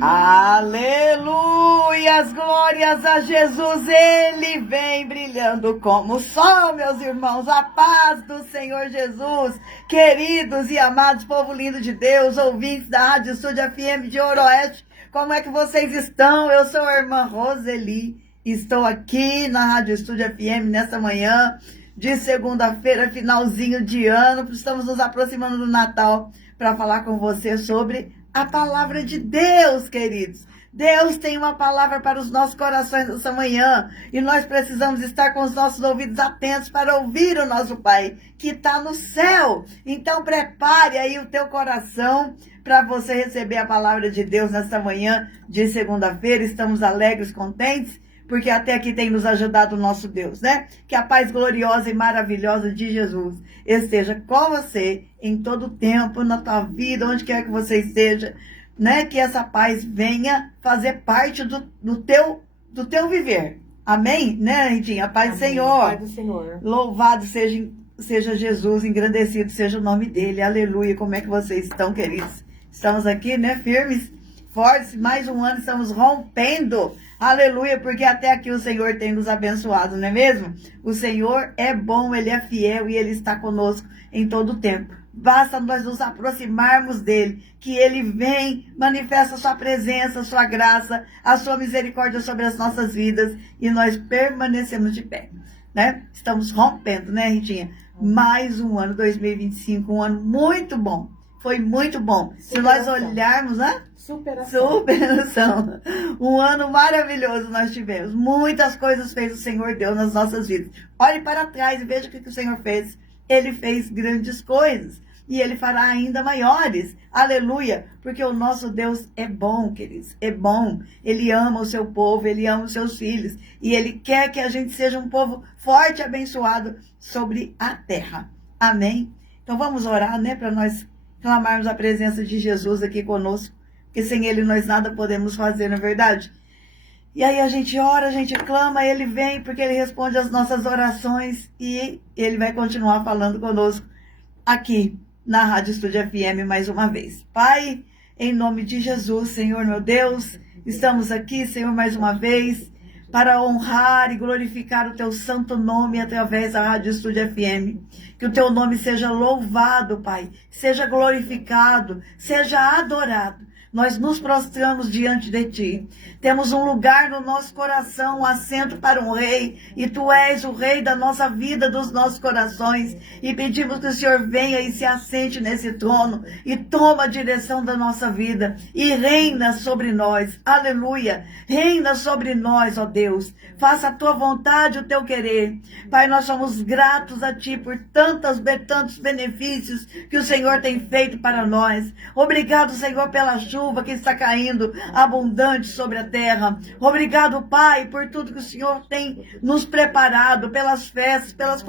Aleluias, glórias a Jesus, Ele vem brilhando como o sol, meus irmãos, a paz do Senhor Jesus, queridos e amados, povo lindo de Deus, ouvintes da Rádio Estúdio FM de Oroeste, como é que vocês estão? Eu sou a irmã Roseli, estou aqui na Rádio Estúdio FM nesta manhã de segunda-feira, finalzinho de ano, estamos nos aproximando do Natal para falar com você sobre a palavra de Deus, queridos. Deus tem uma palavra para os nossos corações nessa manhã e nós precisamos estar com os nossos ouvidos atentos para ouvir o nosso Pai que está no céu. Então prepare aí o teu coração para você receber a palavra de Deus nesta manhã de segunda-feira. Estamos alegres, contentes, porque até aqui tem nos ajudado o nosso Deus, né? Que a paz gloriosa e maravilhosa de Jesus esteja com você em todo o tempo, na tua vida, onde quer que você esteja, né? Que essa paz venha fazer parte do teu viver. Amém? Né, Ritinha? A paz do Senhor. Paz do Senhor. Louvado seja Jesus, engrandecido seja o nome dele. Aleluia. Como é que vocês estão, queridos? Estamos aqui, né? Firmes, fortes, mais um ano estamos rompendo. Aleluia, porque até aqui o Senhor tem nos abençoado, não é mesmo? O Senhor é bom, Ele é fiel e Ele está conosco em todo o tempo. Basta nós nos aproximarmos dEle, que Ele vem, manifesta a sua presença, a sua graça, a sua misericórdia sobre as nossas vidas e nós permanecemos de pé, né? Estamos rompendo, né, Ritinha? Mais um ano, 2025, um ano muito bom. Foi muito bom. Se nós olharmos, né? Superação. Um ano maravilhoso nós tivemos. Muitas coisas fez o Senhor Deus nas nossas vidas. Olhe para trás e veja o que o Senhor fez. Ele fez grandes coisas. E Ele fará ainda maiores. Aleluia. Porque o nosso Deus é bom, queridos. É bom. Ele ama o seu povo. Ele ama os seus filhos. E Ele quer que a gente seja um povo forte e abençoado sobre a terra. Amém? Então vamos orar, né? Para nós clamarmos a presença de Jesus aqui conosco, porque sem Ele nós nada podemos fazer, não é verdade? E aí a gente ora, a gente clama, Ele vem, porque Ele responde às nossas orações e Ele vai continuar falando conosco aqui na Rádio Estúdio FM mais uma vez. Pai, em nome de Jesus, Senhor meu Deus, estamos aqui, Senhor, mais uma vez, para honrar e glorificar o Teu santo nome através da Rádio Estúdio FM. Que o Teu nome seja louvado, Pai, seja glorificado, seja adorado. Nós nos prostramos diante de Ti. Temos um lugar no nosso coração, um assento para um rei. E Tu és o rei da nossa vida, dos nossos corações. E pedimos que o Senhor venha e se assente nesse trono. E toma a direção da nossa vida. E reina sobre nós. Aleluia. Reina sobre nós, ó Deus. Faça a Tua vontade, o Teu querer. Pai, nós somos gratos a Ti por tantos benefícios que o Senhor tem feito para nós. Obrigado, Senhor, pela chuva que está caindo abundante sobre a terra. Obrigado, Pai, por tudo que o Senhor tem nos preparado, pelas festas, pelas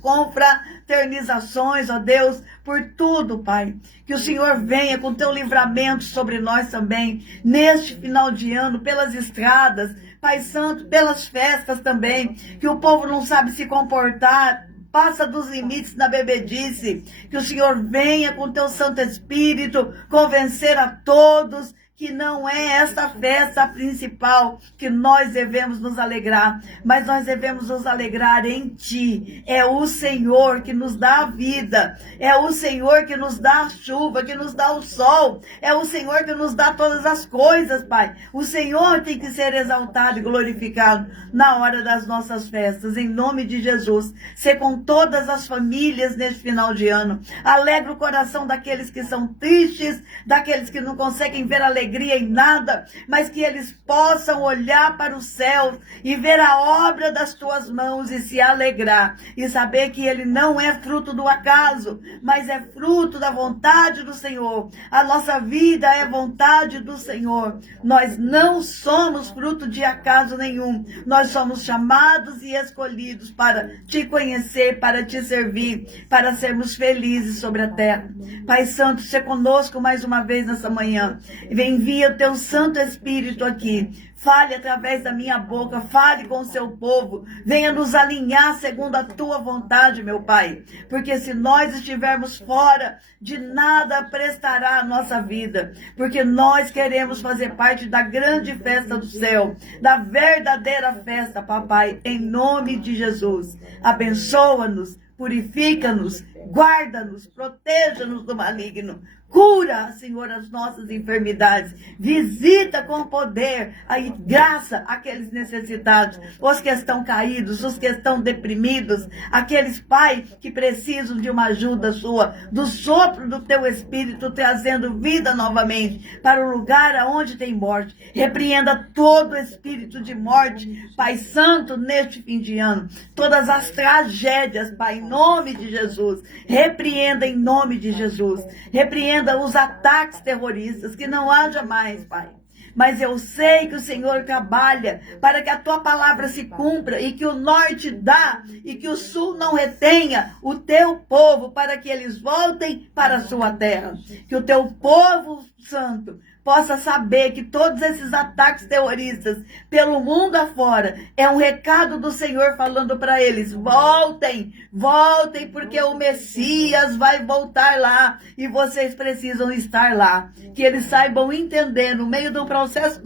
confraternizações, ó Deus, por tudo, Pai. Que o Senhor venha com Teu livramento sobre nós também, neste final de ano, pelas estradas, Pai Santo, pelas festas também, que o povo não sabe se comportar, passa dos limites na bebedice, que o Senhor venha com o Teu Santo Espírito convencer a todos que não é esta festa principal que nós devemos nos alegrar, mas nós devemos nos alegrar em Ti. É o Senhor que nos dá a vida, é o Senhor que nos dá a chuva, que nos dá o sol, é o Senhor que nos dá todas as coisas, Pai. O Senhor tem que ser exaltado e glorificado na hora das nossas festas, em nome de Jesus. Ser com todas as famílias neste final de ano. Alegra o coração daqueles que são tristes, daqueles que não conseguem ver alegria em nada, mas que eles possam olhar para o céu e ver a obra das Tuas mãos e se alegrar e saber que ele não é fruto do acaso, mas é fruto da vontade do Senhor. A nossa vida é vontade do Senhor. Nós não somos fruto de acaso nenhum. Nós somos chamados e escolhidos para Te conhecer, para Te servir, para sermos felizes sobre a terra. Pai Santo, seja conosco mais uma vez nessa manhã. Vem envia o teu Santo Espírito aqui. Fale através da minha boca, fale com o seu povo, venha nos alinhar segundo a tua vontade, meu Pai. Porque se nós estivermos fora, de nada prestará a nossa vida. Porque nós queremos fazer parte da grande festa do céu, da verdadeira festa, papai, em nome de Jesus. Abençoa-nos, purifica-nos, guarda-nos, proteja-nos do maligno. Cura, Senhor, as nossas enfermidades. Visita com poder e graça aqueles necessitados, os que estão caídos, os que estão deprimidos, aqueles, Pai, que precisam de uma ajuda sua, do sopro do teu Espírito, trazendo vida novamente para o lugar aonde tem morte. Repreenda todo espírito de morte, Pai Santo, neste fim de ano. Todas as tragédias, Pai, em nome de Jesus. Repreenda em nome de Jesus. Repreenda os ataques terroristas, que não haja mais, Pai. Mas eu sei que o Senhor trabalha para que a tua palavra se cumpra e que o norte dá e que o sul não retenha o teu povo para que eles voltem para a sua terra. Que o teu povo santo possa saber que todos esses ataques terroristas pelo mundo afora é um recado do Senhor falando para eles: voltem, voltem, porque o Messias vai voltar lá e vocês precisam estar lá. Que eles saibam entender no meio de um processo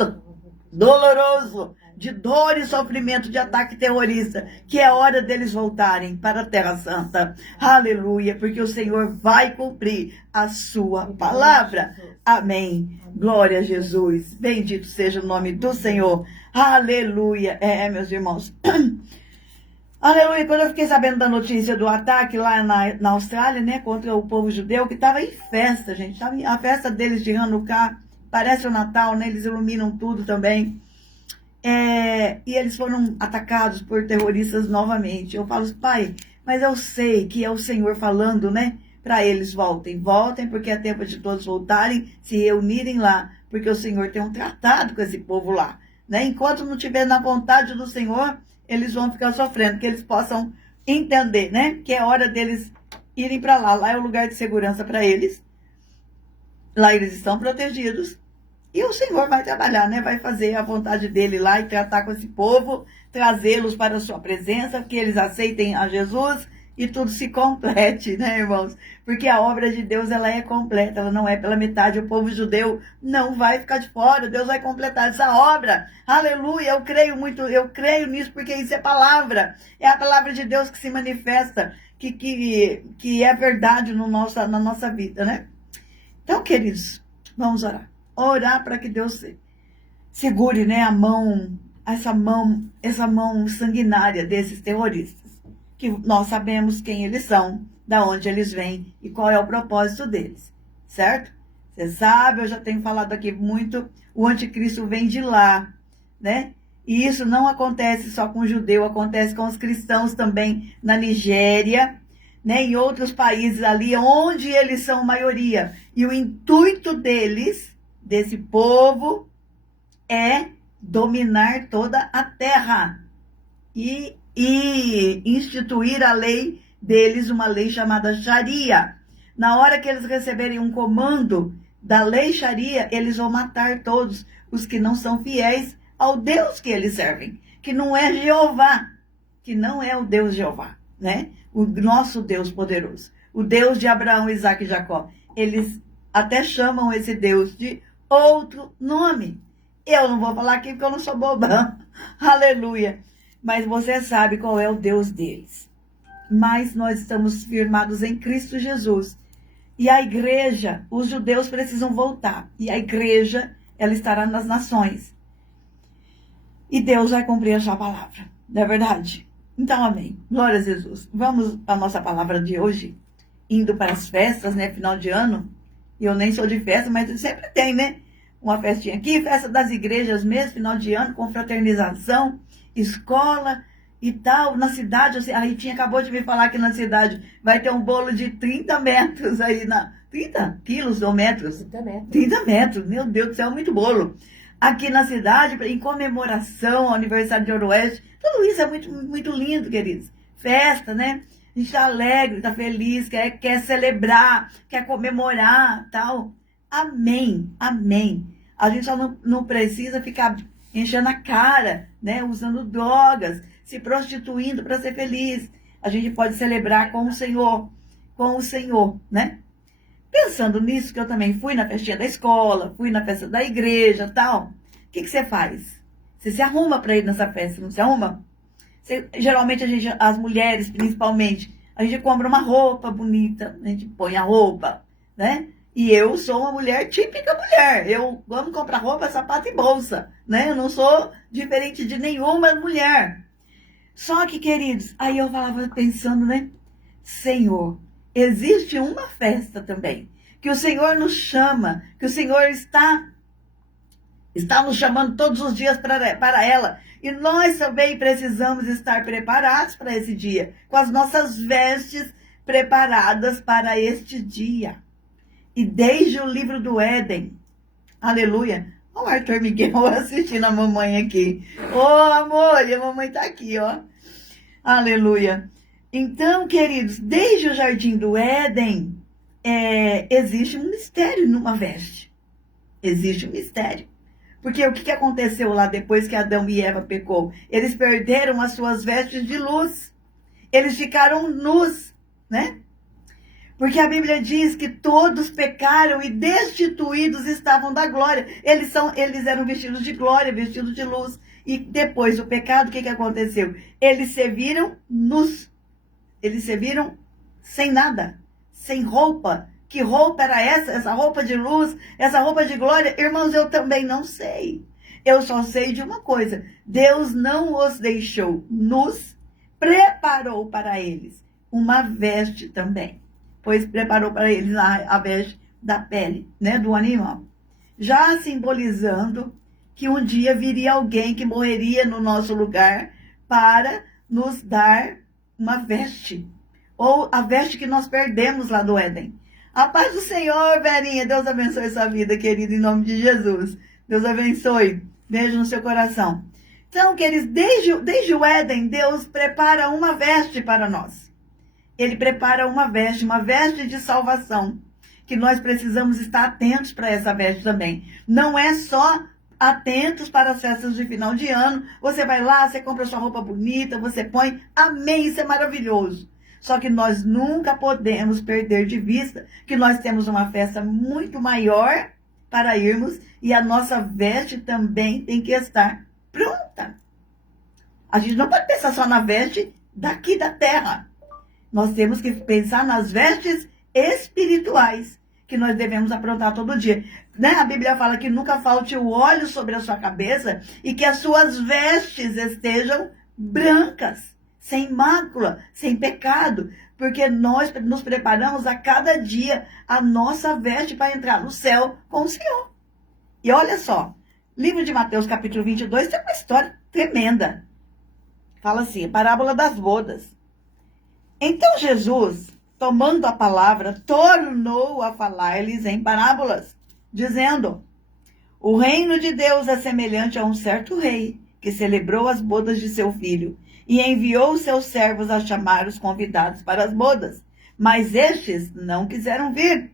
doloroso, de dor e sofrimento, de ataque terrorista, que é hora deles voltarem para a Terra Santa. Aleluia, porque o Senhor vai cumprir a sua palavra. Amém. Glória a Jesus. Bendito seja o nome do Senhor. Aleluia. Meus irmãos. Aleluia. Quando eu fiquei sabendo da notícia do ataque lá na Austrália, né, contra o povo judeu, que estava em festa, gente. A festa deles de Hanukkah, parece o Natal, né? Eles iluminam tudo também. E eles foram atacados por terroristas novamente. Eu falo, Pai, mas eu sei que é o Senhor falando, né? Para eles voltem, porque é tempo de todos voltarem, se reunirem lá, porque o Senhor tem um tratado com esse povo lá, né? Enquanto não estiver na vontade do Senhor, eles vão ficar sofrendo, que eles possam entender, né? Que é hora deles irem para lá. Lá é o lugar de segurança para eles. Lá eles estão protegidos. E o Senhor vai trabalhar, né? Vai fazer a vontade dele lá e tratar com esse povo, trazê-los para a sua presença, que eles aceitem a Jesus e tudo se complete, né, irmãos? Porque a obra de Deus, ela é completa, ela não é pela metade. O povo judeu não vai ficar de fora, Deus vai completar essa obra. Aleluia, eu creio nisso, porque isso é palavra. É a palavra de Deus que se manifesta, que é verdade na nossa vida, né? Então, queridos, vamos orar. Orar para que Deus segure, né, essa mão sanguinária desses terroristas. Que nós sabemos quem eles são, da onde eles vêm e qual é o propósito deles, certo? Você sabe, eu já tenho falado aqui muito, o anticristo vem de lá, né? E isso não acontece só com o judeu, acontece com os cristãos também na Nigéria, né? Em outros países ali, onde eles são maioria. E o intuito deles, desse povo, é dominar toda a terra e instituir a lei deles, uma lei chamada Sharia. Na hora que eles receberem um comando da lei Sharia, eles vão matar todos os que não são fiéis ao Deus que eles servem, que não é Jeová, que não é o Deus Jeová, né? O nosso Deus poderoso, o Deus de Abraão, Isaque e Jacó. Eles até chamam esse Deus de outro nome. Eu não vou falar aqui porque eu não sou bobão. Aleluia. Mas você sabe qual é o Deus deles. Mas nós estamos firmados em Cristo Jesus. E a igreja, os judeus precisam voltar. E a igreja, ela estará nas nações. E Deus vai cumprir a sua palavra. Não é verdade? Então, amém. Glória a Jesus. Vamos à nossa palavra de hoje. Indo para as festas, né? Final de ano. Eu nem sou de festa, mas sempre tem, né? Uma festinha aqui, festa das igrejas mesmo, final de ano, confraternização, escola e tal. Na cidade, a Ritinha acabou de me falar que na cidade vai ter um bolo de 30 metros aí, 30 quilos ou metros? 30 metros. 30 metros, meu Deus do céu, muito bolo. Aqui na cidade, em comemoração ao aniversário de Ooroeste, tudo isso é muito, muito lindo, queridos. Festa, né? A gente está alegre, está feliz, quer celebrar, quer comemorar, tal. Amém, amém. A gente só não precisa ficar enchendo a cara, né? Usando drogas, se prostituindo para ser feliz. A gente pode celebrar com o Senhor, né? Pensando nisso, que eu também fui na festinha da escola, fui na festa da igreja, tal. O que você faz? Você se arruma para ir nessa festa, não se arruma? Geralmente as mulheres, principalmente, a gente compra uma roupa bonita, a gente põe a roupa, né? E eu sou uma mulher típica mulher. Eu amo comprar roupa, sapato e bolsa, né? Eu não sou diferente de nenhuma mulher. Só que, queridos, aí eu falava pensando, né? Senhor, existe uma festa também, que o Senhor nos chama, que o Senhor está nos chamando todos os dias para ela. E nós também precisamos estar preparados para esse dia, com as nossas vestes preparadas para este dia. E desde o livro do Éden, aleluia. Olha o Arthur Miguel assistindo a mamãe aqui. Ô, amor, e a mamãe está aqui, ó. Aleluia. Então, queridos, desde o jardim do Éden, existe um mistério numa veste. Existe um mistério. Porque o que aconteceu lá depois que Adão e Eva pecou? Eles perderam as suas vestes de luz. Eles ficaram nus, né? Porque a Bíblia diz que todos pecaram e destituídos estavam da glória. Eles eram vestidos de glória, vestidos de luz. E depois do pecado, o que aconteceu? Eles se viram nus. Eles se viram sem nada, sem roupa. Que roupa era essa? Essa roupa de luz, essa roupa de glória? Irmãos, eu também não sei. Eu só sei de uma coisa. Deus não os deixou nus, preparou para eles uma veste também. Pois preparou para eles a veste da pele, né, do animal. Já simbolizando que um dia viria alguém que morreria no nosso lugar para nos dar uma veste. Ou a veste que nós perdemos lá do Éden. A paz do Senhor, Verinha. Deus abençoe sua vida, querida, em nome de Jesus. Deus abençoe. Beijo no seu coração. Então, queridos, desde o Éden, Deus prepara uma veste para nós. Ele prepara uma veste de salvação. Que nós precisamos estar atentos para essa veste também. Não é só atentos para as festas de final de ano. Você vai lá, você compra sua roupa bonita, você põe. Amém, isso é maravilhoso. Só que nós nunca podemos perder de vista que nós temos uma festa muito maior para irmos e a nossa veste também tem que estar pronta. A gente não pode pensar só na veste daqui da terra. Nós temos que pensar nas vestes espirituais que nós devemos aprontar todo dia. Né? A Bíblia fala que nunca falte o óleo sobre a sua cabeça e que as suas vestes estejam brancas. Sem mácula, sem pecado, porque nós nos preparamos a cada dia a nossa veste para entrar no céu com o Senhor. E olha só, livro de Mateus capítulo 22 tem uma história tremenda. Fala assim, a parábola das bodas. Então Jesus, tomando a palavra, tornou a falar-lhes em parábolas, dizendo: o reino de Deus é semelhante a um certo rei, que celebrou as bodas de seu filho, e enviou seus servos a chamar os convidados para as bodas. Mas estes não quiseram vir.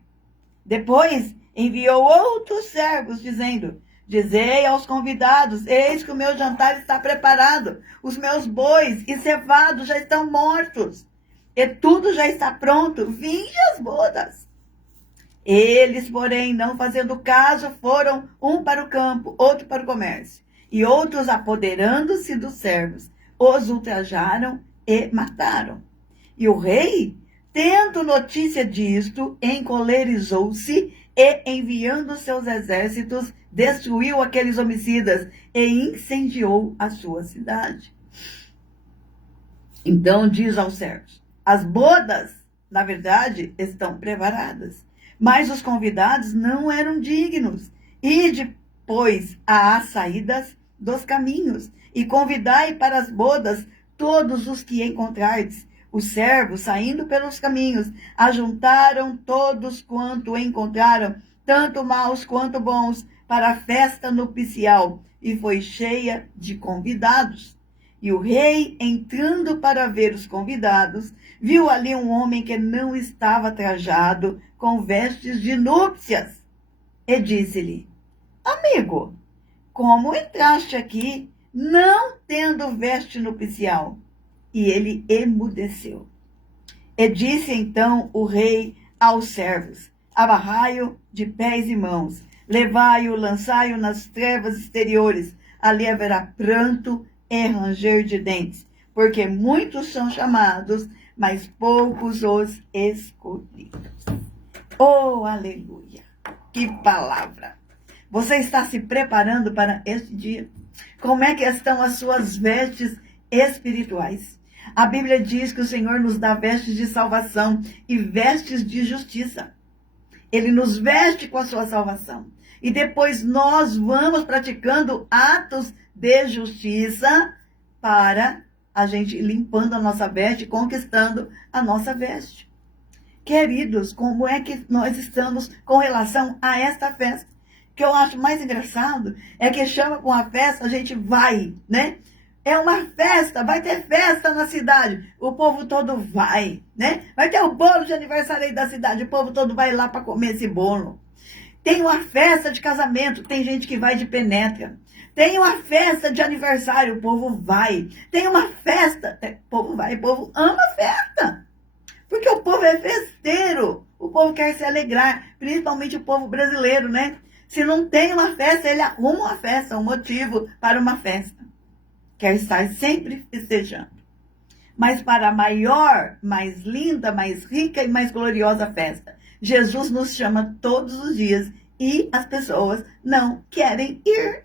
Depois enviou outros servos, dizendo: dizei aos convidados, eis que o meu jantar está preparado, os meus bois e cevados já estão mortos, e tudo já está pronto, vinde às bodas. Eles, porém, não fazendo caso, foram um para o campo, outro para o comércio, e outros, apoderando-se dos servos, os ultrajaram e mataram. E o rei, tendo notícia disto, encolerizou-se e, enviando seus exércitos, destruiu aqueles homicidas e incendiou a sua cidade. Então diz aos servos: as bodas, na verdade, estão preparadas, mas os convidados não eram dignos. Ide, pois, às saídas dos caminhos, e convidai para as bodas todos os que encontrardes. Os servos, saindo pelos caminhos, ajuntaram todos quanto encontraram, tanto maus quanto bons, para a festa nupcial, e foi cheia de convidados. E o rei, entrando para ver os convidados, viu ali um homem que não estava trajado com vestes de núpcias, e disse-lhe: amigo, como entraste aqui, não tendo veste nupcial? E ele emudeceu. E disse então o rei aos servos: amarrai-o de pés e mãos, levai-o, lançai-o nas trevas exteriores, ali haverá pranto e ranger de dentes, porque muitos são chamados, mas poucos os escolhidos. Oh, aleluia! Que palavra! Você está se preparando para este dia? Como é que estão as suas vestes espirituais? A Bíblia diz que o Senhor nos dá vestes de salvação e vestes de justiça. Ele nos veste com a sua salvação. E depois nós vamos praticando atos de justiça para a gente ir limpando a nossa veste, conquistando a nossa veste. Queridos, como é que nós estamos com relação a esta festa? O que eu acho mais engraçado é que chama com a festa, a gente vai, né? É uma festa, vai ter festa na cidade, o povo todo vai, né? Vai ter o bolo de aniversário aí da cidade, o povo todo vai lá para comer esse bolo. Tem uma festa de casamento, tem gente que vai de penetra. Tem uma festa de aniversário, o povo vai. Tem uma festa, o povo vai, o povo ama festa. Porque o povo é festeiro, o povo quer se alegrar, principalmente o povo brasileiro, né? Se não tem uma festa, ele arruma uma festa, um motivo para uma festa. Quer estar sempre festejando. Mas para a maior, mais linda, mais rica e mais gloriosa festa, Jesus nos chama todos os dias e as pessoas não querem ir.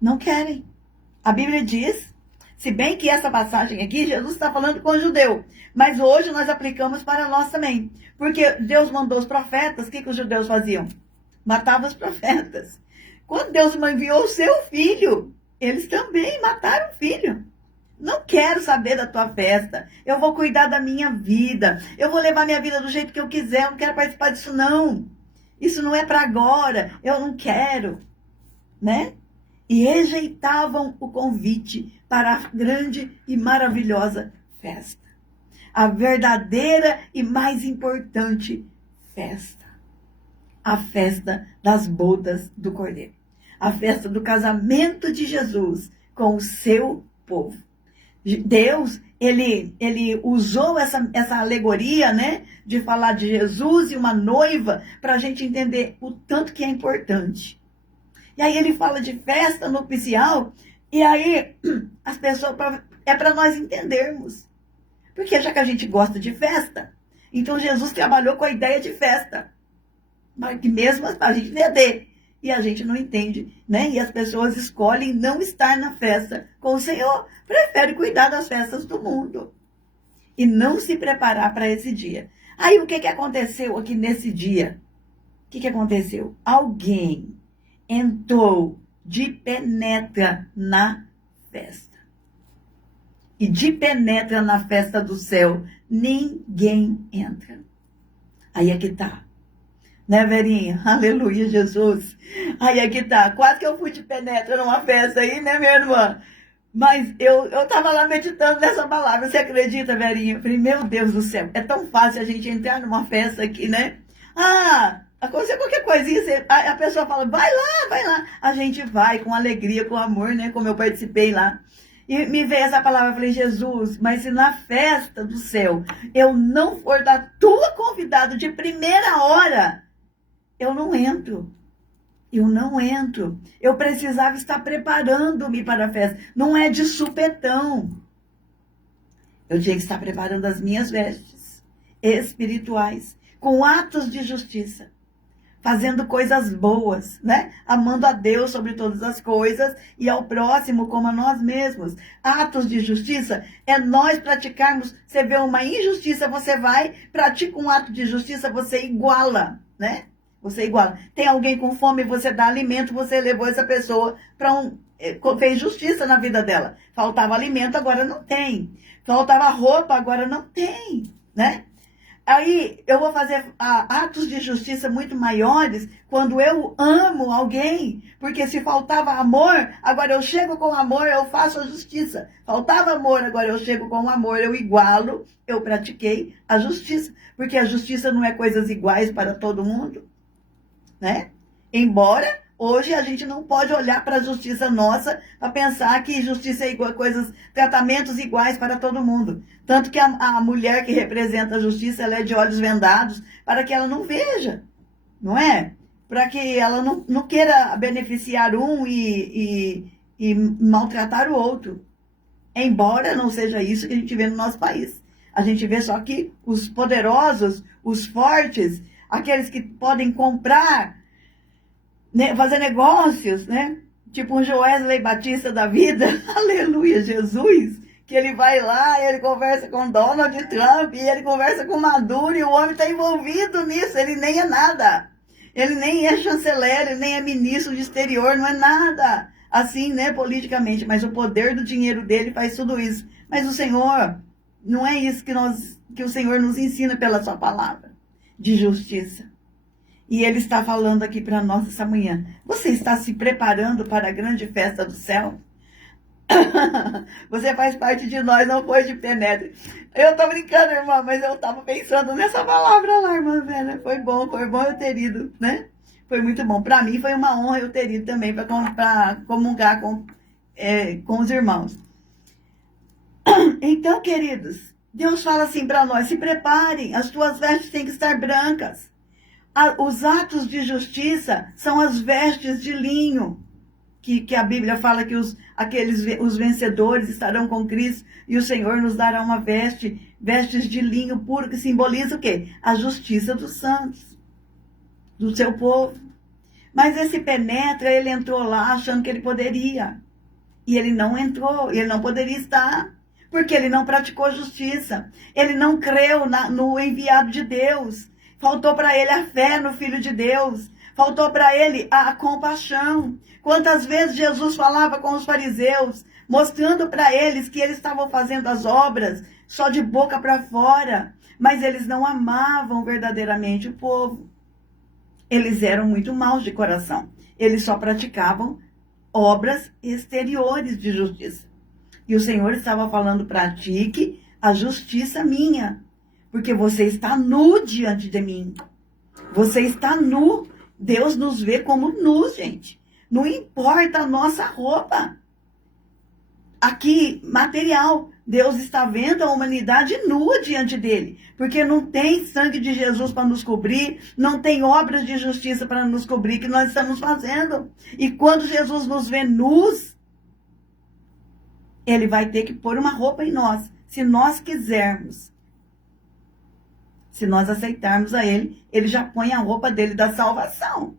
Não querem. A Bíblia diz, se bem que essa passagem aqui, Jesus está falando com o judeu, mas hoje nós aplicamos para nós também. Porque Deus mandou os profetas, o que os judeus faziam? Matavam os profetas. Quando Deus enviou o seu filho, eles também mataram o filho. Não quero saber da tua festa. Eu vou cuidar da minha vida. Eu vou levar minha vida do jeito que eu quiser. Eu não quero participar disso, não. Isso não é para agora. Eu não quero. Né? E rejeitavam o convite para a grande e maravilhosa festa. A verdadeira e mais importante festa. A festa das bodas do Cordeiro. A festa do casamento de Jesus com o seu povo. Deus, ele usou essa alegoria, né, de falar de Jesus e uma noiva, para a gente entender o tanto que é importante. E aí ele fala de festa nupcial, e aí as pessoas, é para nós entendermos. Porque já que a gente gosta de festa, então Jesus trabalhou com a ideia de festa. Mas que mesmo a gente entender. E a gente não entende, né? E as pessoas escolhem não estar na festa com o Senhor. Preferem cuidar das festas do mundo. E não se preparar para esse dia. Aí o que aconteceu aqui nesse dia? O que aconteceu? Alguém entrou de penetra na festa. E de penetra na festa do céu, ninguém entra. Aí é que tá. Né, Verinha? Aleluia, Jesus. Aí aqui tá. Quase que eu fui de penetra numa festa aí, né, minha irmã? Mas eu tava lá meditando nessa palavra. Você acredita, Verinha? Eu falei, meu Deus do céu, é tão fácil a gente entrar numa festa aqui, né? Aconteceu qualquer coisinha, a pessoa fala, vai lá. A gente vai com alegria, com amor, né? Como eu participei lá. E me veio essa palavra, eu falei, Jesus, mas se na festa do céu eu não for da tua convidado de primeira hora, eu não entro. Eu precisava estar preparando-me para a festa. Não é de supetão. Eu tinha que estar preparando as minhas vestes espirituais, com atos de justiça, fazendo coisas boas, né? Amando a Deus sobre todas as coisas e ao próximo como a nós mesmos. Atos de justiça é nós praticarmos. Você vê uma injustiça, você vai, pratica um ato de justiça, você iguala, né? Você iguala. Tem alguém com fome, você dá alimento, você levou essa pessoa para fez justiça na vida dela. Faltava alimento, agora não tem. Faltava roupa, agora não tem, né? Aí eu vou fazer atos de justiça muito maiores quando eu amo alguém. Porque se faltava amor, agora eu chego com amor, eu faço a justiça. Faltava amor, agora eu chego com amor, eu igualo, eu pratiquei a justiça. Porque a justiça não é coisas iguais para todo mundo, né? Embora hoje a gente não pode olhar para a justiça nossa para pensar que justiça é igual, tratamentos iguais para todo mundo. Tanto que a mulher que representa a justiça, ela é de olhos vendados para que ela não veja, não é? Para que ela não queira beneficiar um e maltratar o outro. Embora não seja isso que a gente vê no nosso país. A gente vê só que os poderosos, os fortes, aqueles que podem comprar, né, fazer negócios, né? Tipo um Joesley Batista da vida, aleluia, Jesus, que ele vai lá, ele conversa com Donald Trump, e ele conversa com Maduro, e o homem está envolvido nisso, ele nem é nada. Ele nem é chanceler, ele nem é ministro de exterior, não é nada assim, né, politicamente, mas o poder do dinheiro dele faz tudo isso. Mas o Senhor, não é isso que o Senhor nos ensina pela sua palavra, de justiça. E Ele está falando aqui para nós essa manhã. Você está se preparando para a grande festa do céu? Você faz parte de nós, não foi de penetre. Eu tô brincando, irmã, mas eu tava pensando nessa palavra lá, irmã velha. Foi bom eu ter ido, né? Foi muito bom. Para mim foi uma honra eu ter ido também para comungar com os irmãos. Então, queridos, Deus fala assim para nós: se preparem, as tuas vestes têm que estar brancas. Os atos de justiça são as vestes de linho, que a Bíblia fala que os vencedores estarão com Cristo e o Senhor nos dará uma vestes de linho puro, que simboliza o quê? A justiça dos santos, do seu povo. Mas esse penetra, ele entrou lá achando que ele poderia. E ele não entrou, ele não poderia estar, porque ele não praticou justiça. Ele não creu no enviado de Deus. Faltou para ele a fé no Filho de Deus. Faltou para ele a compaixão. Quantas vezes Jesus falava com os fariseus, mostrando para eles que eles estavam fazendo as obras só de boca para fora, mas eles não amavam verdadeiramente o povo. Eles eram muito maus de coração. Eles só praticavam obras exteriores de justiça. E o Senhor estava falando: pratique a justiça minha, porque você está nu diante de mim. Você está nu. Deus nos vê como nus, gente. Não importa a nossa roupa. Aqui, material. Deus está vendo a humanidade nua diante dele. Porque não tem sangue de Jesus para nos cobrir. Não tem obras de justiça para nos cobrir que nós estamos fazendo. E quando Jesus nos vê nus, ele vai ter que pôr uma roupa em nós. Se nós quisermos. Se nós aceitarmos a ele, ele já põe a roupa dele da salvação.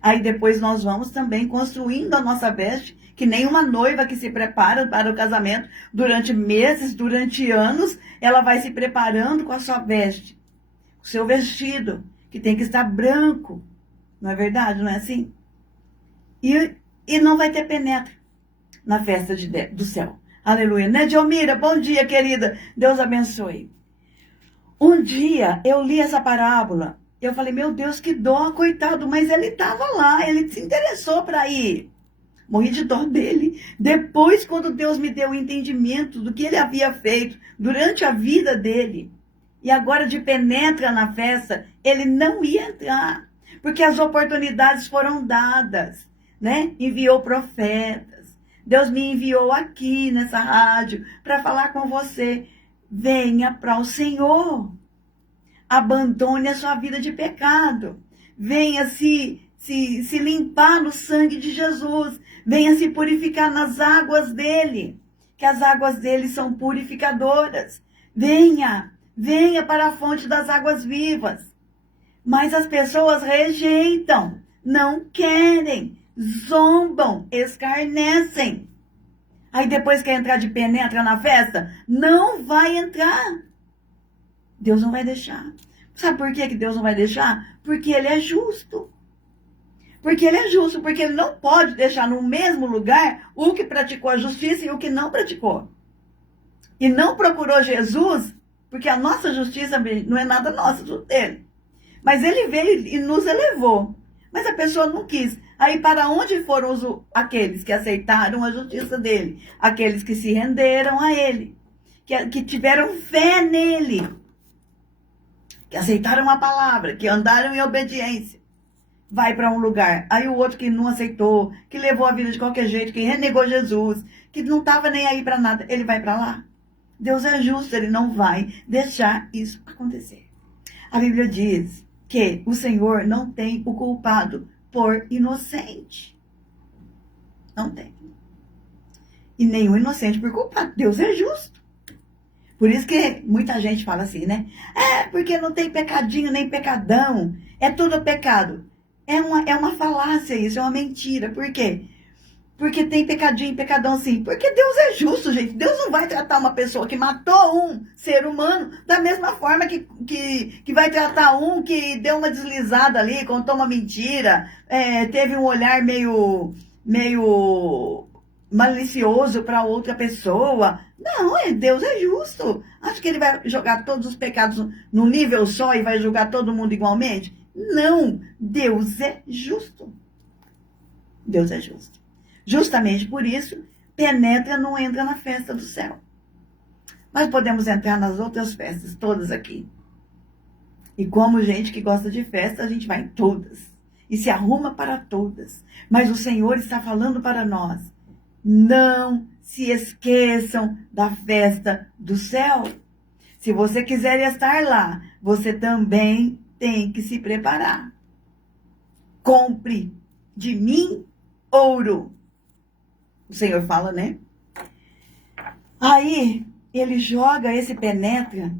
Aí depois nós vamos também construindo a nossa veste, que nem uma noiva que se prepara para o casamento durante meses, durante anos, ela vai se preparando com a sua veste, o seu vestido, que tem que estar branco. Não é verdade? Não é assim? E não vai ter penetra na festa do céu. Aleluia. Né, Diomira? Bom dia, querida. Deus abençoe. Um dia eu li essa parábola, eu falei: meu Deus, que dó, coitado, mas ele estava lá, ele se interessou para ir. Morri de dó dele. Depois, quando Deus me deu o entendimento do que ele havia feito durante a vida dele, e agora de penetra na festa, ele não ia entrar, porque as oportunidades foram dadas, né? Enviou profetas. Deus me enviou aqui nessa rádio para falar com você. Venha para o Senhor. Abandone a sua vida de pecado. Venha se limpar no sangue de Jesus. Venha se purificar nas águas dele. Que as águas dele são purificadoras. Venha para a fonte das águas vivas. Mas as pessoas rejeitam, não querem, zombam, escarnecem. Aí depois quer entrar de penetra na festa? Não vai entrar. Deus não vai deixar. Sabe por que Deus não vai deixar? Porque ele é justo. Porque ele é justo, porque ele não pode deixar no mesmo lugar o que praticou a justiça e o que não praticou. E não procurou Jesus, porque a nossa justiça não é nada nossa, tudo dele. Mas ele veio e nos elevou. Mas a pessoa não quis. Aí para onde foram aqueles que aceitaram a justiça dele? Aqueles que se renderam a ele. Que tiveram fé nele. Que aceitaram a palavra. Que andaram em obediência. vai para um lugar. Aí o outro que não aceitou, que levou a vida de qualquer jeito, que renegou Jesus, que não estava nem aí para nada, ele vai para lá. Deus é justo, ele não vai deixar isso acontecer. A Bíblia diz que o Senhor não tem o culpado por inocente. Não tem. E nenhum inocente por culpado. Deus é justo. Por isso que muita gente fala assim, né? Porque não tem pecadinho nem pecadão. É tudo pecado. É uma falácia isso, é uma mentira. Por quê? Porque tem pecadinho e pecadão sim. Porque Deus é justo, gente. Deus não vai tratar uma pessoa que matou um ser humano da mesma forma que vai tratar um que deu uma deslizada ali, contou uma mentira, teve um olhar meio malicioso para outra pessoa. Não, Deus é justo. Acho que ele vai jogar todos os pecados num nível só e vai julgar todo mundo igualmente? Não, Deus é justo. Deus é justo. Justamente por isso, penetra não entra na festa do céu. Nós podemos entrar nas outras festas, todas aqui. E como gente que gosta de festa, a gente vai em todas. E se arruma para todas. Mas o Senhor está falando para nós. Não se esqueçam da festa do céu. Se você quiser estar lá, você também tem que se preparar. Compre de mim ouro. O Senhor fala, né? Aí, ele joga esse penetra,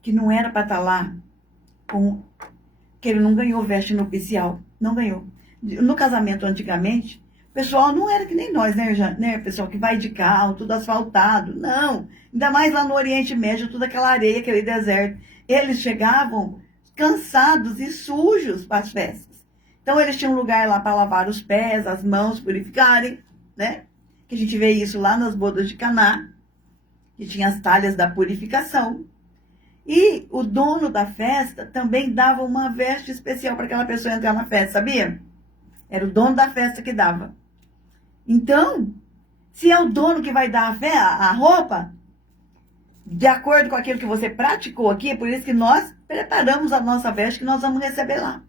que não era para estar lá, que ele não ganhou veste nupcial. Não ganhou. No casamento, antigamente, o pessoal não era que nem nós, né? Pessoal que vai de carro, tudo asfaltado. Não. Ainda mais lá no Oriente Médio, toda aquela areia, aquele deserto. Eles chegavam cansados e sujos para as festas. Então, eles tinham um lugar lá para lavar os pés, as mãos, purificarem, né? Que a gente vê isso lá nas bodas de Caná, que tinha as talhas da purificação. E o dono da festa também dava uma veste especial para aquela pessoa entrar na festa, sabia? Era o dono da festa que dava. Então, se é o dono que vai dar a roupa, de acordo com aquilo que você praticou aqui, é por isso que nós preparamos a nossa veste que nós vamos receber lá.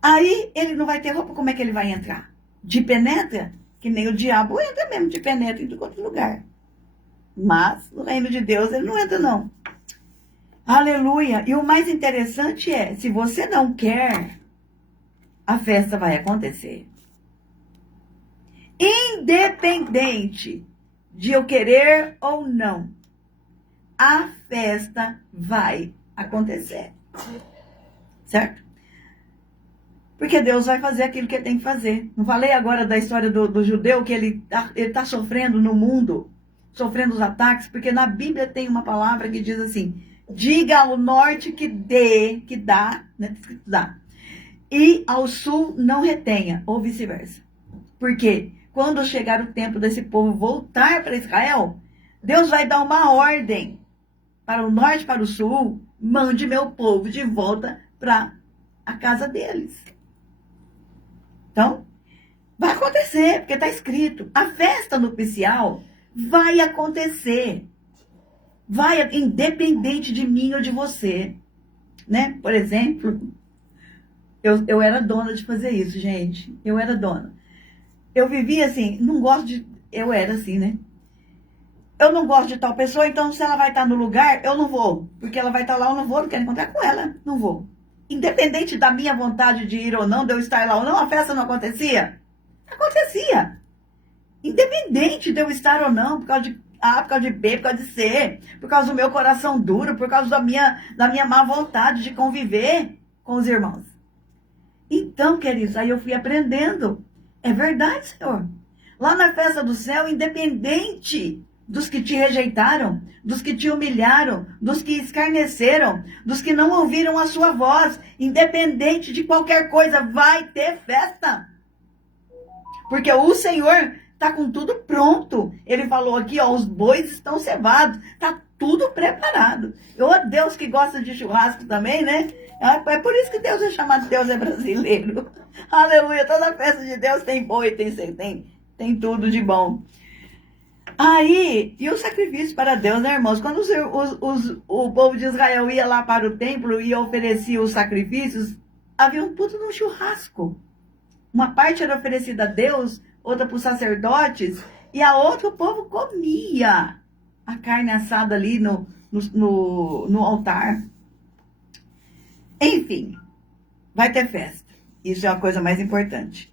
Aí, ele não vai ter roupa, como é que ele vai entrar? De penetra? Que nem o diabo entra mesmo de penetra em todo outro lugar. Mas, no reino de Deus, ele não entra, não. Aleluia! E o mais interessante é, se você não quer, a festa vai acontecer. Independente de eu querer ou não, a festa vai acontecer. Certo? Porque Deus vai fazer aquilo que ele tem que fazer. Não falei agora da história do judeu, que ele tá sofrendo no mundo, sofrendo os ataques, porque na Bíblia tem uma palavra que diz assim, diga ao norte que dá, né, dá, e ao sul não retenha, ou vice-versa. Porque quando chegar o tempo desse povo voltar para Israel, Deus vai dar uma ordem para o norte e para o sul, mande meu povo de volta para a casa deles. Então, vai acontecer, porque está escrito. A festa nupcial vai acontecer. Vai, independente de mim ou de você. Né? Por exemplo, eu era dona de fazer isso, gente. Eu era dona. Eu vivia assim, não gosto de... Eu era assim, né? Eu não gosto de tal pessoa, então se ela vai estar no lugar, eu não vou. Porque ela vai estar lá, eu não vou, não quero encontrar com ela, não vou. Independente da minha vontade de ir ou não, de eu estar lá ou não, a festa não acontecia? Acontecia. Independente de eu estar ou não, por causa de A, por causa de B, por causa de C, por causa do meu coração duro, por causa da minha má vontade de conviver com os irmãos. Então, queridos, aí eu fui aprendendo. É verdade, Senhor. Lá na festa do céu, independente dos que te rejeitaram, dos que te humilharam, dos que escarneceram, dos que não ouviram a sua voz, independente de qualquer coisa, vai ter festa. Porque o Senhor está com tudo pronto. Ele falou aqui, ó, os bois estão cevados, está tudo preparado. Ô Deus que gosta de churrasco também, né? É por isso que Deus é chamado Deus é brasileiro. Aleluia, toda festa de Deus tem boi, tem tudo de bom. Aí, e o sacrifício para Deus, né, irmãos? Quando o povo de Israel ia lá para o templo e oferecia os sacrifícios, havia um puto num churrasco. Uma parte era oferecida a Deus, outra para os sacerdotes, e a outra o povo comia a carne assada ali no altar. Enfim, vai ter festa. Isso é a coisa mais importante.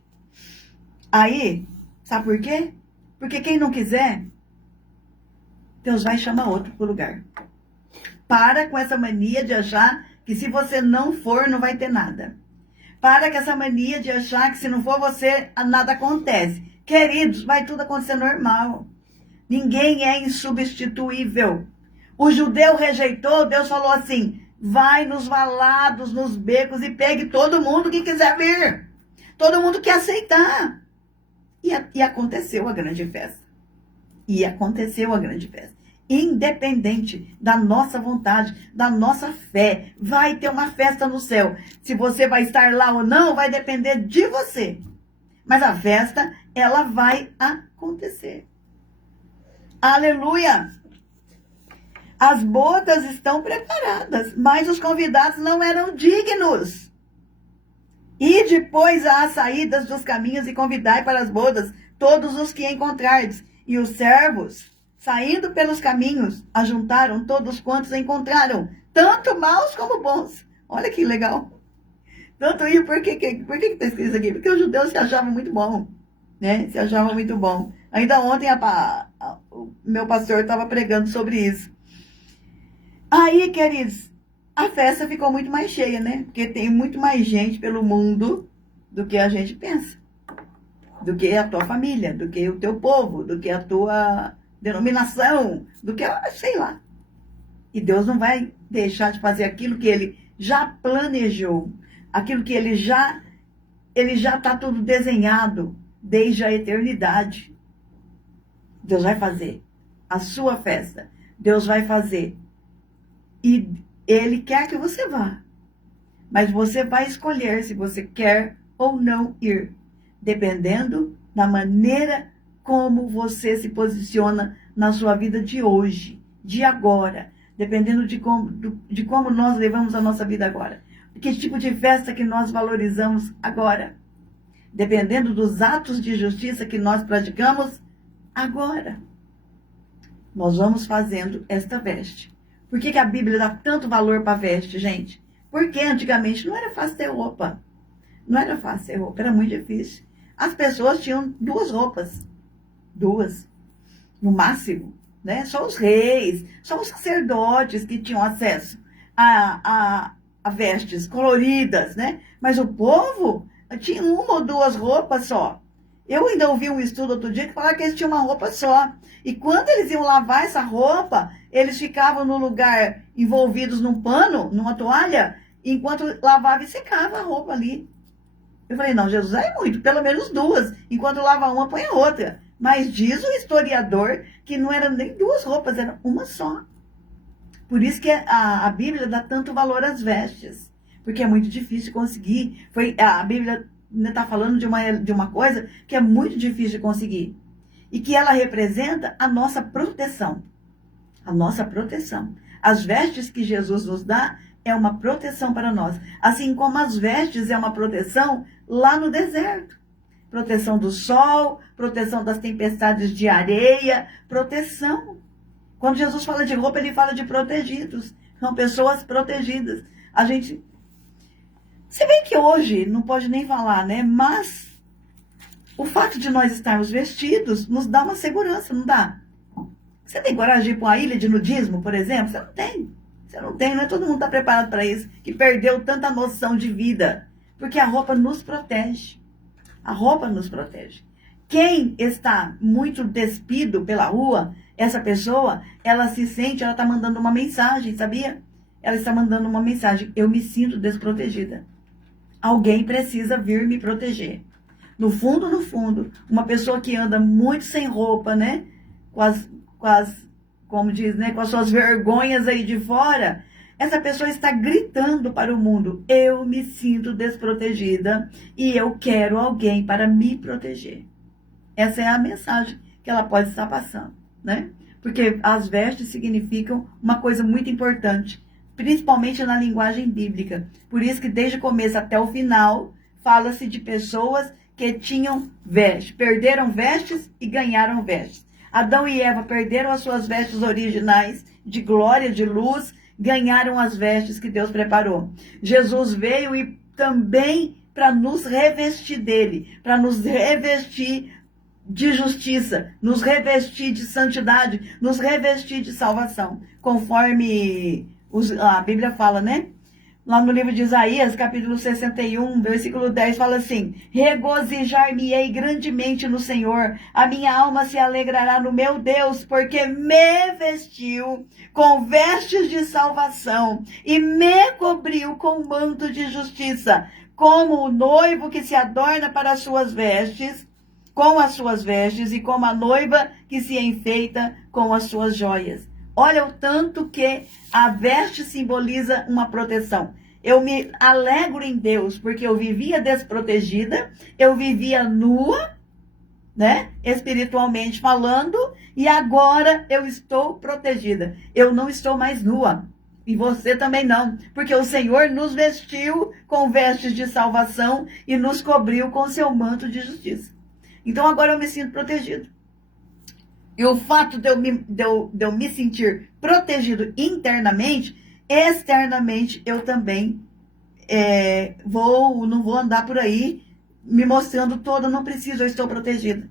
Aí, sabe por quê? Porque quem não quiser, Deus vai chamar outro para o lugar. Para com essa mania de achar que se você não for, não vai ter nada. Para com essa mania de achar que se não for você, nada acontece. Queridos, vai tudo acontecer normal. Ninguém é insubstituível. O judeu rejeitou, Deus falou assim, vai nos valados, nos becos e pegue todo mundo que quiser vir. Todo mundo que aceitar. E aconteceu a grande festa. E aconteceu a grande festa. Independente da nossa vontade, da nossa fé, vai ter uma festa no céu. Se você vai estar lá ou não, vai depender de você. Mas a festa, ela vai acontecer. Aleluia! As bodas estão preparadas, mas os convidados não eram dignos. E depois às saídas dos caminhos e convidai para as bodas todos os que encontrardes. E os servos, saindo pelos caminhos, ajuntaram todos quantos encontraram, tanto maus como bons. Olha que legal. Tanto isso, por que está escrito isso aqui? Porque os judeus se achavam muito bom, né? Se achavam muito bom. Ainda ontem o meu pastor estava pregando sobre isso. Aí, queridos, a festa ficou muito mais cheia, né? Porque tem muito mais gente pelo mundo do que a gente pensa. Do que a tua família, do que o teu povo, do que a tua denominação, do que, sei lá. E Deus não vai deixar de fazer aquilo que Ele já planejou, aquilo que Ele já está tudo desenhado desde a eternidade. Deus vai fazer a sua festa. Deus vai fazer. E Ele quer que você vá. Mas você vai escolher se você quer ou não ir. Dependendo da maneira como você se posiciona na sua vida de hoje, de agora. Dependendo de como nós levamos a nossa vida agora. Que tipo de festa que nós valorizamos agora. Dependendo dos atos de justiça que nós praticamos agora. Nós vamos fazendo esta veste. Por que a Bíblia dá tanto valor para a veste, gente? Porque antigamente não era fácil ter roupa. Não era fácil ter roupa, era muito difícil. As pessoas tinham 2 roupas. 2. No máximo. Né? Só os reis, só os sacerdotes que tinham acesso a vestes coloridas. Né? Mas o povo tinha 1 ou 2 roupas só. Eu ainda ouvi um estudo outro dia que falava que eles tinham uma roupa só. E quando eles iam lavar essa roupa, eles ficavam no lugar envolvidos num pano, numa toalha, enquanto lavava e secava a roupa ali. Eu falei, não, Jesus, é muito, pelo menos 2. Enquanto lava uma, põe a outra. Mas diz o historiador que não eram nem 2 roupas, era uma só. Por isso que a Bíblia dá tanto valor às vestes. Porque é muito difícil conseguir. A Bíblia está falando de uma coisa que é muito difícil de conseguir. E que ela representa a nossa proteção. A nossa proteção. As vestes que Jesus nos dá é uma proteção para nós. Assim como as vestes é uma proteção lá no deserto. Proteção do sol, proteção das tempestades de areia, proteção. Quando Jesus fala de roupa, ele fala de protegidos. São pessoas protegidas. A gente... Se bem que hoje, não pode nem falar, né? Mas o fato de nós estarmos vestidos nos dá uma segurança, não dá? Você tem coragem de ir para uma ilha de nudismo, por exemplo? Você não tem. Você não tem, não é todo mundo está preparado para isso, que perdeu tanta noção de vida. Porque a roupa nos protege. A roupa nos protege. Quem está muito despido pela rua, essa pessoa, ela se sente, ela está mandando uma mensagem, sabia? Ela está mandando uma mensagem, eu me sinto desprotegida. Alguém precisa vir me proteger. No fundo, uma pessoa que anda muito sem roupa, né? Como diz, né? Com as suas vergonhas aí de fora, essa pessoa está gritando para o mundo, eu me sinto desprotegida e eu quero alguém para me proteger. Essa é a mensagem que ela pode estar passando, né? Porque as vestes significam uma coisa muito importante, principalmente na linguagem bíblica. Por isso que desde o começo até o final, fala-se de pessoas que tinham vestes, perderam vestes e ganharam vestes. Adão e Eva perderam as suas vestes originais de glória, de luz, ganharam as vestes que Deus preparou. Jesus veio e também para nos revestir dele, para nos revestir de justiça, nos revestir de santidade, nos revestir de salvação, conforme a Bíblia fala, né? Lá no livro de Isaías, capítulo 61, versículo 10, fala assim: regozijar-me-ei grandemente no Senhor, a minha alma se alegrará no meu Deus, porque me vestiu com vestes de salvação e me cobriu com manto de justiça, como o noivo que se adorna para as suas vestes, com as suas vestes, e como a noiva que se enfeita com as suas joias. Olha o tanto que a veste simboliza uma proteção. Eu me alegro em Deus, porque eu vivia desprotegida, eu vivia nua, né? Espiritualmente falando, e agora eu estou protegida. Eu não estou mais nua. E você também não, porque o Senhor nos vestiu com vestes de salvação e nos cobriu com seu manto de justiça. Então agora eu me sinto protegido. E o fato de eu me sentir protegido internamente, externamente eu também não vou andar por aí me mostrando toda, não preciso, eu estou protegida.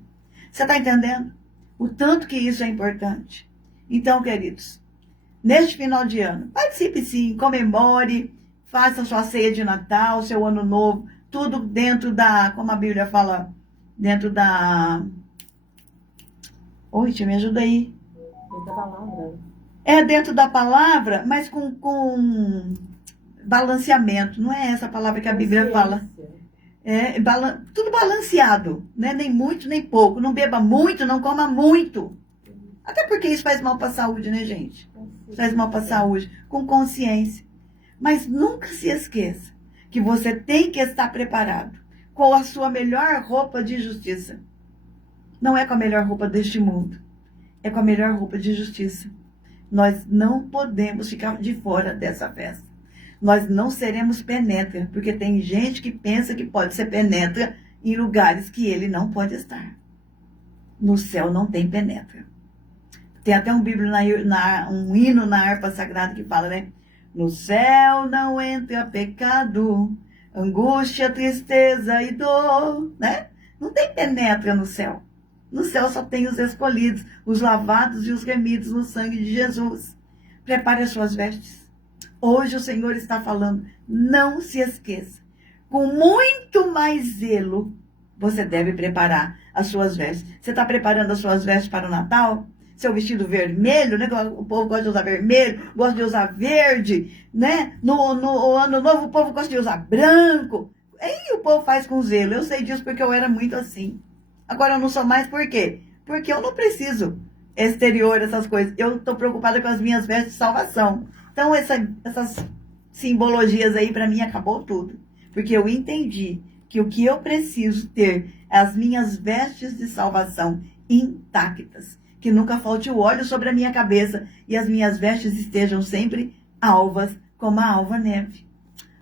Você está entendendo? O tanto que isso é importante. Então, queridos, neste final de ano, participe sim, comemore, faça sua ceia de Natal, seu ano novo, tudo dentro da, como a Bíblia fala, dentro da... Oi, tia, me ajuda aí. Dentro da palavra. É dentro da palavra, mas com balanceamento. Não é essa a palavra que a Bíblia fala. Tudo balanceado, né? Nem muito, nem pouco. Não beba muito, não coma muito. Até porque isso faz mal para a saúde, né, gente? Faz mal para a saúde. Com consciência. Mas nunca se esqueça que você tem que estar preparado com a sua melhor roupa de justiça. Não é com a melhor roupa deste mundo. É com a melhor roupa de justiça. Nós não podemos ficar de fora dessa festa. Nós não seremos penetra, porque tem gente que pensa que pode ser penetra em lugares que ele não pode estar. No céu não tem penetra. Tem até um um hino na harpa sagrada que fala, né? No céu não entra pecado, angústia, tristeza e dor, né? Não tem penetra no céu. No céu só tem os escolhidos, os lavados e os remidos no sangue de Jesus. Prepare as suas vestes. Hoje o Senhor está falando, não se esqueça. Com muito mais zelo, você deve preparar as suas vestes. Você está preparando as suas vestes para o Natal? Seu vestido vermelho, né? O povo gosta de usar vermelho, gosta de usar verde, né? No ano novo o povo gosta de usar branco. E o povo faz com zelo. Eu sei disso porque eu era muito assim. Agora eu não sou mais, por quê? Porque eu não preciso exterior, essas coisas. Eu estou preocupada com as minhas vestes de salvação. Então essas simbologias aí, para mim, acabou tudo. Porque eu entendi que o que eu preciso ter é as minhas vestes de salvação intactas. Que nunca falte o óleo sobre a minha cabeça e as minhas vestes estejam sempre alvas como a alva neve.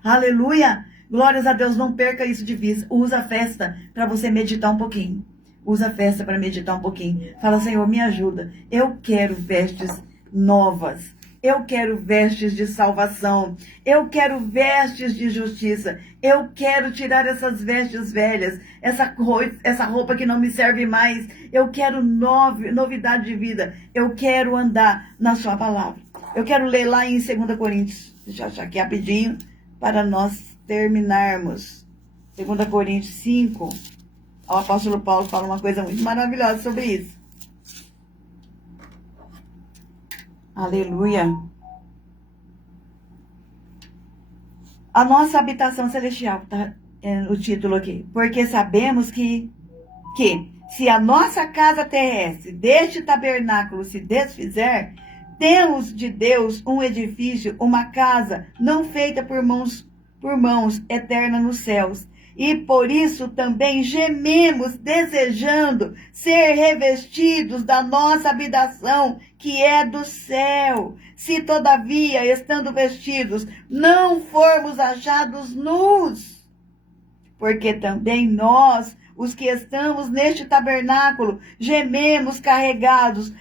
Aleluia! Glórias a Deus, não perca isso de vista. Usa a festa para você meditar um pouquinho. Usa a festa para meditar um pouquinho. Fala, Senhor, me ajuda. Eu quero vestes novas. Eu quero vestes de salvação. Eu quero vestes de justiça. Eu quero tirar essas vestes velhas. Essa roupa que não me serve mais. Eu quero novidade de vida. Eu quero andar na sua palavra. Eu quero ler lá em 2 Coríntios. Deixa eu achar aqui rapidinho para nós terminarmos. 2 Coríntios 5. O apóstolo Paulo fala uma coisa muito maravilhosa sobre isso. Aleluia. A nossa habitação celestial, tá? O título aqui. Porque sabemos que se a nossa casa terrestre deste tabernáculo se desfizer, temos de Deus um edifício, uma casa não feita por mãos, eterna nos céus. e por isso também gememos, desejando ser revestidos da nossa habitação, que é do céu. Se todavia, estando vestidos, não formos achados nus, porque também nós, os que estamos neste tabernáculo, gememos carregados,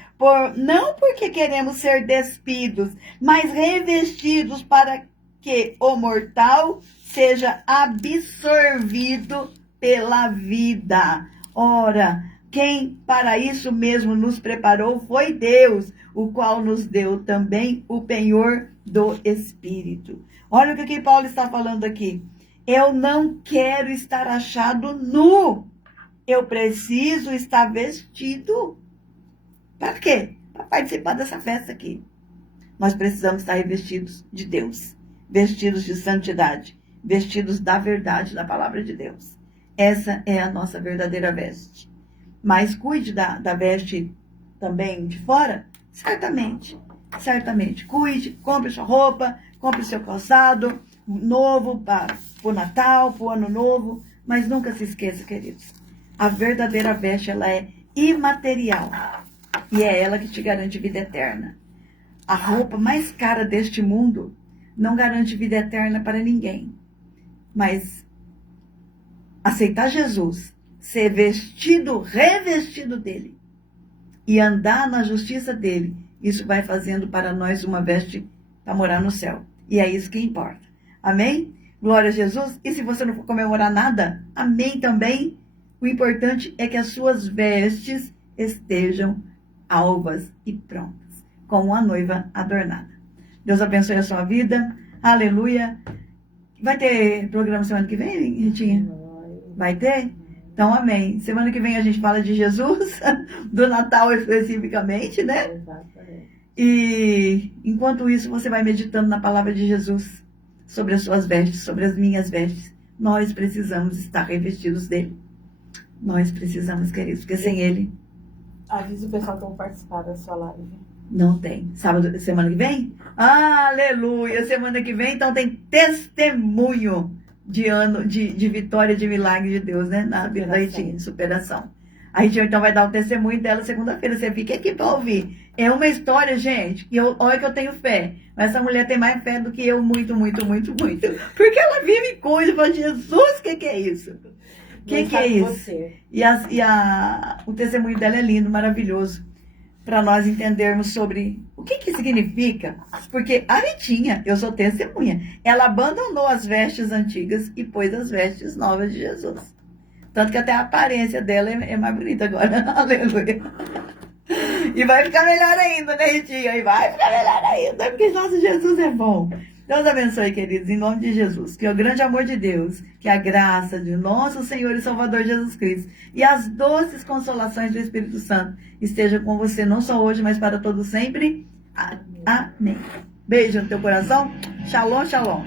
não porque queremos ser despidos, mas revestidos para que o mortal seja absorvido pela vida. Ora, quem para isso mesmo nos preparou foi Deus, o qual nos deu também o penhor do Espírito. Olha o que Paulo está falando aqui. Eu não quero estar achado nu. Eu preciso estar vestido. Para quê? Para participar dessa festa aqui. Nós precisamos estar revestidos de Deus, vestidos de santidade, vestidos da verdade da palavra de Deus. Essa é a nossa verdadeira veste. Mas cuide da veste também de fora? Certamente, certamente. Cuide, compre sua roupa, compre seu calçado novo para o Natal, para o Ano Novo. Mas nunca se esqueça, queridos, a verdadeira veste, ela é imaterial. E é ela que te garante vida eterna. A roupa mais cara deste mundo não garante vida eterna para ninguém. Mas aceitar Jesus, ser vestido, revestido dele e andar na justiça dele, isso vai fazendo para nós uma veste para morar no céu. E é isso que importa. Amém? Glória a Jesus. E se você não for comemorar nada, amém também. O importante é que as suas vestes estejam alvas e prontas, como uma noiva adornada. Deus abençoe a sua vida. Aleluia. Vai ter programa semana que vem, Ritinha? Vai ter? Então, amém. Semana que vem a gente fala de Jesus, do Natal especificamente, né? Exatamente. E enquanto isso, você vai meditando na palavra de Jesus, sobre as suas vestes, sobre as minhas vestes. Nós precisamos estar revestidos dele. Nós precisamos, queridos, porque sem ele... Avisa o pessoal que vão participar da sua live. Não tem. Sábado, semana que vem? Aleluia! Semana que vem, então tem testemunho de ano, de vitória, de milagre de Deus, né? Na vida da Ritinha, de superação. A Ritinha, então, vai dar o testemunho dela segunda-feira. Você fica aqui para ouvir. É uma história, gente, e olha que eu tenho fé. Mas essa mulher tem mais fé do que eu, muito, muito, muito, muito. Porque ela vive coisa e fala, Jesus, o que é isso? O que é isso? E o testemunho dela é lindo, maravilhoso, para nós entendermos sobre o que significa. Porque a Ritinha, eu sou testemunha, ela abandonou as vestes antigas e pôs as vestes novas de Jesus. Tanto que até a aparência dela é mais bonita agora. Aleluia. E vai ficar melhor ainda, né, Ritinha? E vai ficar melhor ainda, porque nosso Jesus é bom. Deus abençoe, queridos, em nome de Jesus. Que o grande amor de Deus, que a graça de nosso Senhor e Salvador Jesus Cristo e as doces consolações do Espírito Santo estejam com você, não só hoje, mas para todo sempre. Amém. Beijo no teu coração. Shalom, shalom.